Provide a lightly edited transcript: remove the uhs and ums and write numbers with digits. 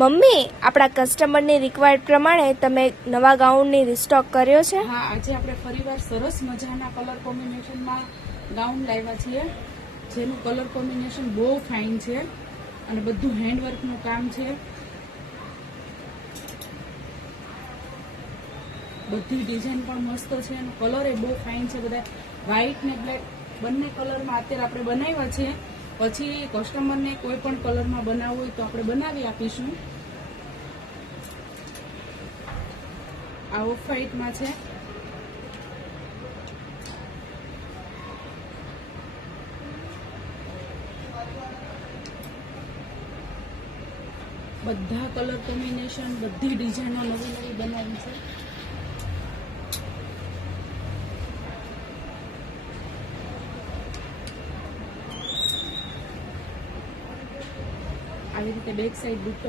Mummy, આપણા કસ્ટમરની required પ્રમાણે તમે નવા ગાઉનની રિસ્ટોક કર્યો છે? હા, આજે આપણે ફરીવાર સરસ મજાના કલર કોમ્બિનેશનમાં ગાઉન લાવ્યા છીએ, જેનું કલર કોમ્બિનેશન બહુ ફાઇન છે અને બધું હેન્ડવર્કનું કામ છે. બધી ડિઝાઇન પણ મસ્ત છે અને કલર એ બહુ ફાઇન છે. બધા વ્હાઇટ ને બ્લેક બંને કલરમાં અત્યારે આપણે બનાવ્યા છે. પછી કસ્ટમરને કોઈ પણ કલરમાં બનાવવું હોય તો આપણે બનાવી આપીશું. આ ઓફ વ્હાઇટમાં છે. બધા કલર કોમ્બિનેશન, બધી ડિઝાઇનો નવી નવી બનાવી છે. આવી રીતે બેક સાઈડ દુપટ્ટો